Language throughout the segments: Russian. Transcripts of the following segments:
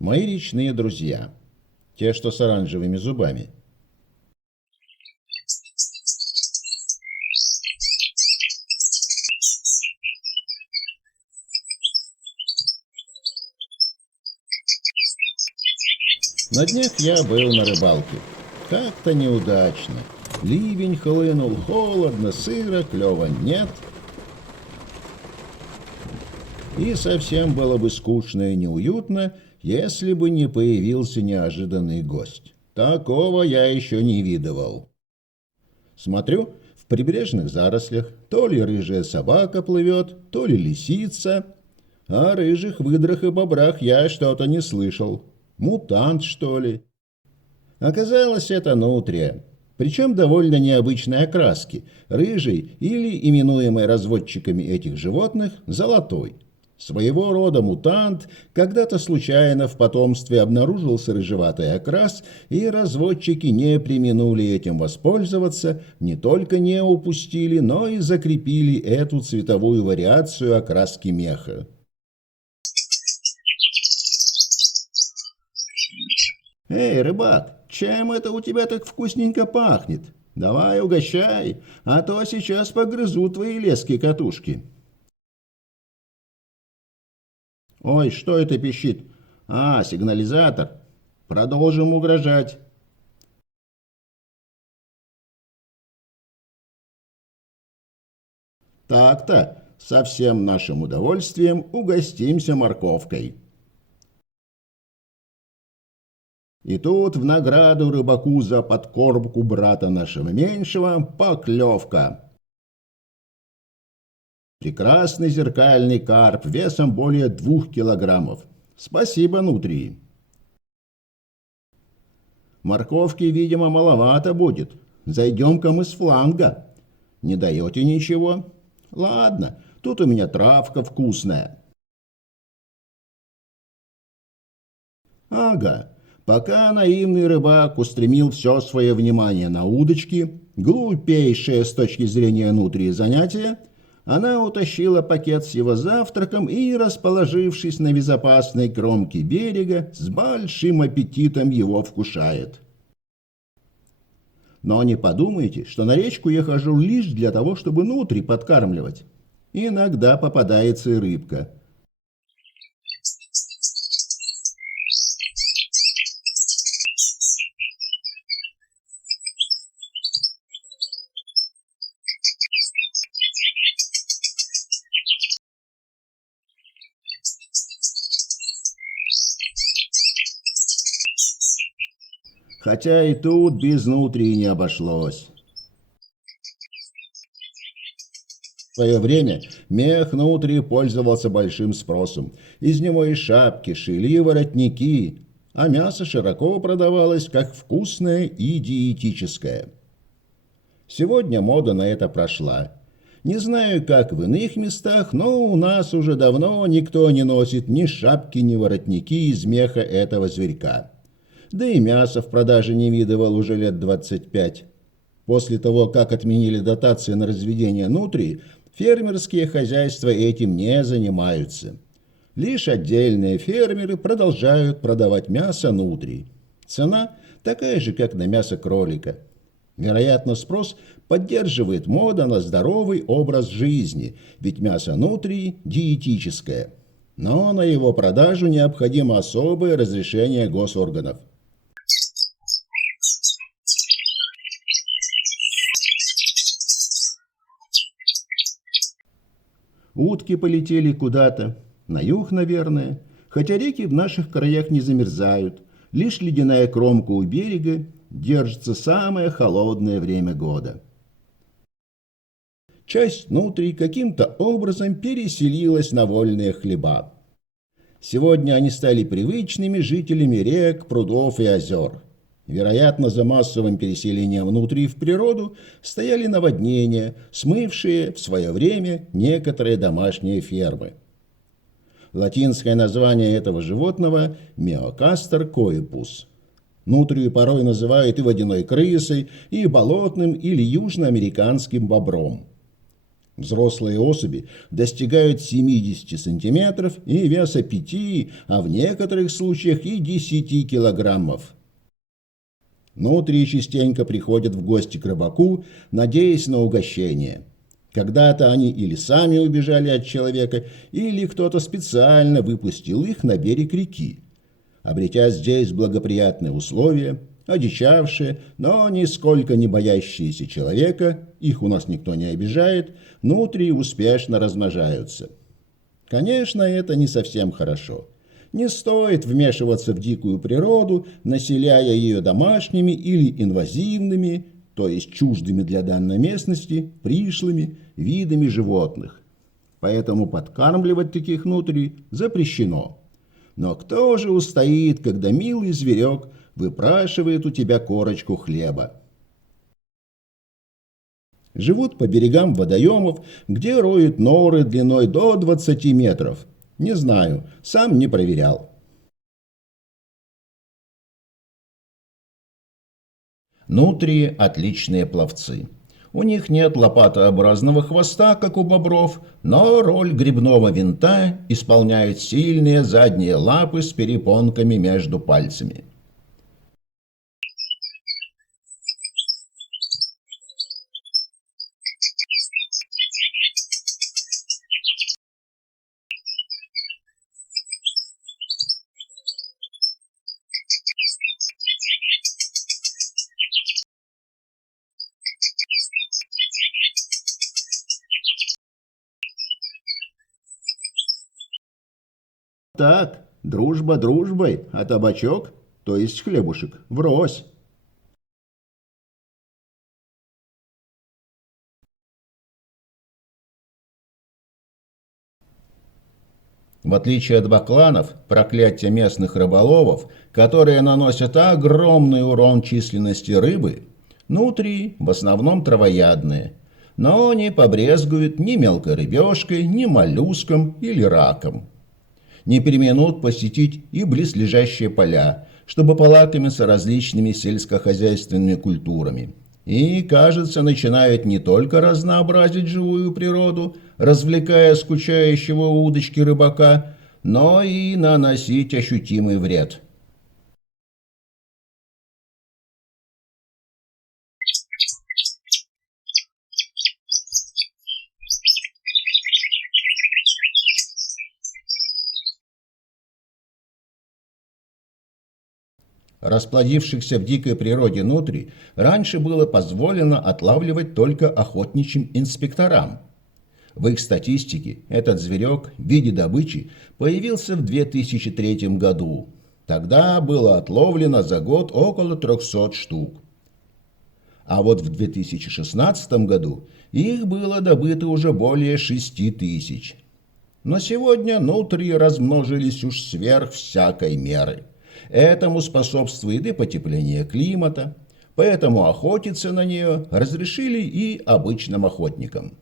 Мои речные друзья, те, что с оранжевыми зубами. На днях я был на рыбалке. Как-то неудачно. Ливень хлынул, холодно, сыро, клёва нет. И совсем было бы скучно и неуютно, если бы не появился неожиданный гость. Такого я еще не видывал. Смотрю, в прибрежных зарослях то ли рыжая собака плывет, то ли лисица. О рыжих выдрах и бобрах я что-то не слышал. Мутант, что ли? Оказалось, это нутрия. Причем довольно необычной окраски. Рыжий или, именуемый разводчиками этих животных, золотой. Своего рода мутант когда-то случайно в потомстве обнаружился рыжеватый окрас, и разводчики не преминули этим воспользоваться, не только не упустили, но и закрепили эту цветовую вариацию окраски меха. «Эй, рыбак, чем это у тебя так вкусненько пахнет? Давай угощай, а то сейчас погрызу твои лески-катушки». «Ой, что это пищит? А, сигнализатор. Продолжим угрожать». «Так-то, со всем нашим удовольствием угостимся морковкой». И тут в награду рыбаку за подкормку брата нашего меньшего поклевка. Прекрасный зеркальный карп весом более 2 килограммов. Спасибо, нутрии. Морковки, видимо, маловато будет. Зайдем-ка мы с фланга. Не даете ничего? Ладно, тут у меня травка вкусная. Ага. Пока наивный рыбак устремил все свое внимание на удочки, глупейшее с точки зрения нутрии занятие, она утащила пакет с его завтраком и, расположившись на безопасной кромке берега, с большим аппетитом его вкушает. Но не подумайте, что на речку я хожу лишь для того, чтобы нутрий подкармливать. Иногда попадается и рыбка. Хотя и тут без нутрии не обошлось. В свое время мех нутрии пользовался большим спросом. Из него и шапки шили, и воротники, а мясо широко продавалось как вкусное и диетическое. Сегодня мода на это прошла. Не знаю, как в иных местах, но у нас уже давно никто не носит ни шапки, ни воротники из меха этого зверька. Да и мясо в продаже не видывал уже лет 25. После того, как отменили дотации на разведение нутрий, фермерские хозяйства этим не занимаются. Лишь отдельные фермеры продолжают продавать мясо нутрий. Цена такая же, как на мясо кролика. Вероятно, спрос поддерживает мода на здоровый образ жизни, ведь мясо нутрий диетическое. Но на его продажу необходимо особое разрешение госорганов. Утки полетели куда-то, на юг, наверное, хотя реки в наших краях не замерзают, лишь ледяная кромка у берега держится самое холодное время года. Часть нутрий каким-то образом переселилась на вольные хлеба. Сегодня они стали привычными жителями рек, прудов и озер. Вероятно, за массовым переселением нутрий в природу стояли наводнения, смывшие в свое время некоторые домашние фермы. Латинское название этого животного – Миокастер коипус. Нутрию порой называют и водяной крысой, и болотным или южноамериканским бобром. Взрослые особи достигают 70 сантиметров и веса 5, а в некоторых случаях и 10 килограммов. Нутрии частенько приходят в гости к рыбаку, надеясь на угощение. Когда-то они или сами убежали от человека, или кто-то специально выпустил их на берег реки. Обретя здесь благоприятные условия, одичавшие, но нисколько не боящиеся человека, их у нас никто не обижает, нутрии успешно размножаются. Конечно, это не совсем хорошо. Не стоит вмешиваться в дикую природу, населяя ее домашними или инвазивными, то есть чуждыми для данной местности, пришлыми видами животных. Поэтому подкармливать таких нутрий запрещено. Но кто же устоит, когда милый зверек выпрашивает у тебя корочку хлеба? Живут по берегам водоемов, где роют норы длиной до 20 метров. Не знаю, сам не проверял. Нутрии – отличные пловцы. У них нет лопатообразного хвоста, как у бобров, но роль гребного винта исполняют сильные задние лапы с перепонками между пальцами. Так, дружба дружбой, а табачок, то есть хлебушек, врозь. В отличие от бакланов, проклятия местных рыболовов, которые наносят огромный урон численности рыбы, нутрии в основном травоядные, но не побрезгуют ни мелкой рыбешкой, ни моллюском или раком. Не преминут посетить и близлежащие поля, чтобы полакомиться различными сельскохозяйственными культурами. И, кажется, начинают не только разнообразить живую природу, развлекая скучающего у удочки рыбака, но и наносить ощутимый вред. Расплодившихся в дикой природе нутрий раньше было позволено отлавливать только охотничьим инспекторам. В их статистике этот зверек в виде добычи появился в 2003 году. Тогда было отловлено за год около 300 штук. А вот в 2016 году их было добыто уже более 6000. Но сегодня нутрии размножились уж сверх всякой меры. Этому способствует и потепление климата, поэтому охотиться на нее разрешили и обычным охотникам.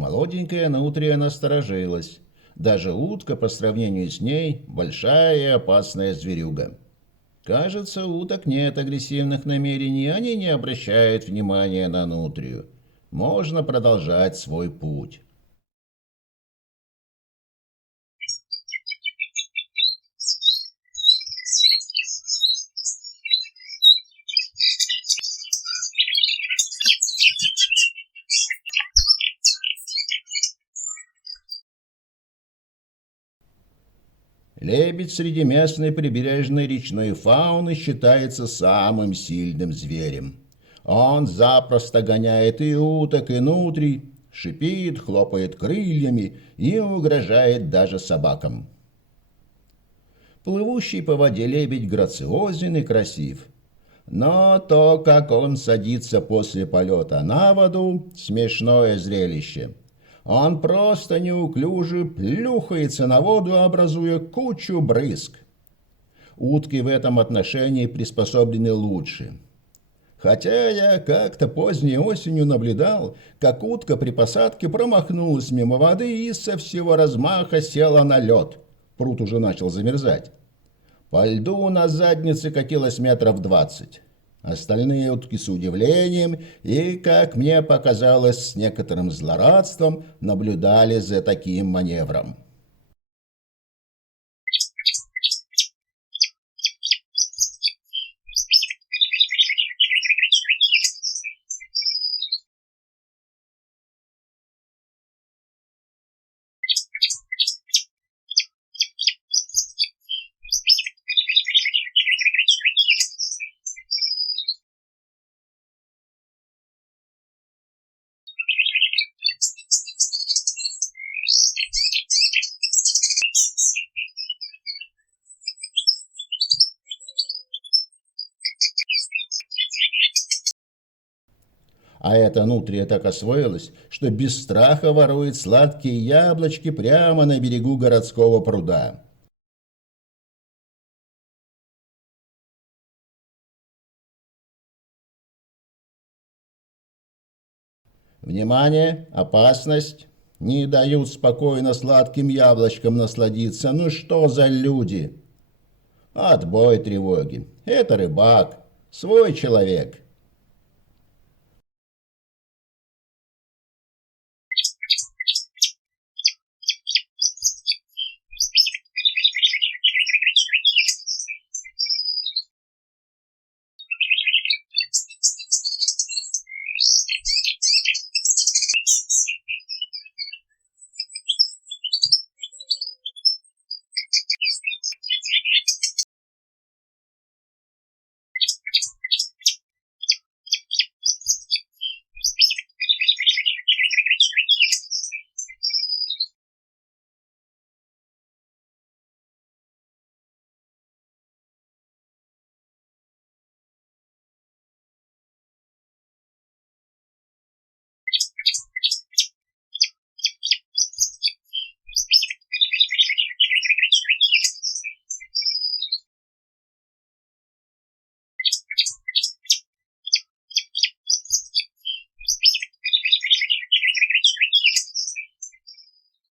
Молоденькая нутрия насторожилась. Даже утка по сравнению с ней большая и опасная зверюга. Кажется, у уток нет агрессивных намерений, они не обращают внимания на нутрию. Можно продолжать свой путь. Лебедь среди местной прибрежной речной фауны считается самым сильным зверем. Он запросто гоняет и уток, и нутрий, шипит, хлопает крыльями и угрожает даже собакам. Плывущий по воде лебедь грациозен и красив. Но то, как он садится после полета на воду, смешное зрелище. Он просто неуклюже плюхается на воду, образуя кучу брызг. Утки в этом отношении приспособлены лучше. Хотя я как-то поздней осенью наблюдал, как утка при посадке промахнулась мимо воды и со всего размаха села на лед. Пруд уже начал замерзать. По льду на заднице катилось метров 20. Остальные утки с удивлением и, как мне показалось, с некоторым злорадством наблюдали за таким маневром. А эта нутрия так освоилась, что без страха ворует сладкие яблочки прямо на берегу городского пруда. Внимание! Опасность! Не дают спокойно сладким яблочком насладиться. Ну что за люди? Отбой тревоги. Это рыбак. Свой человек.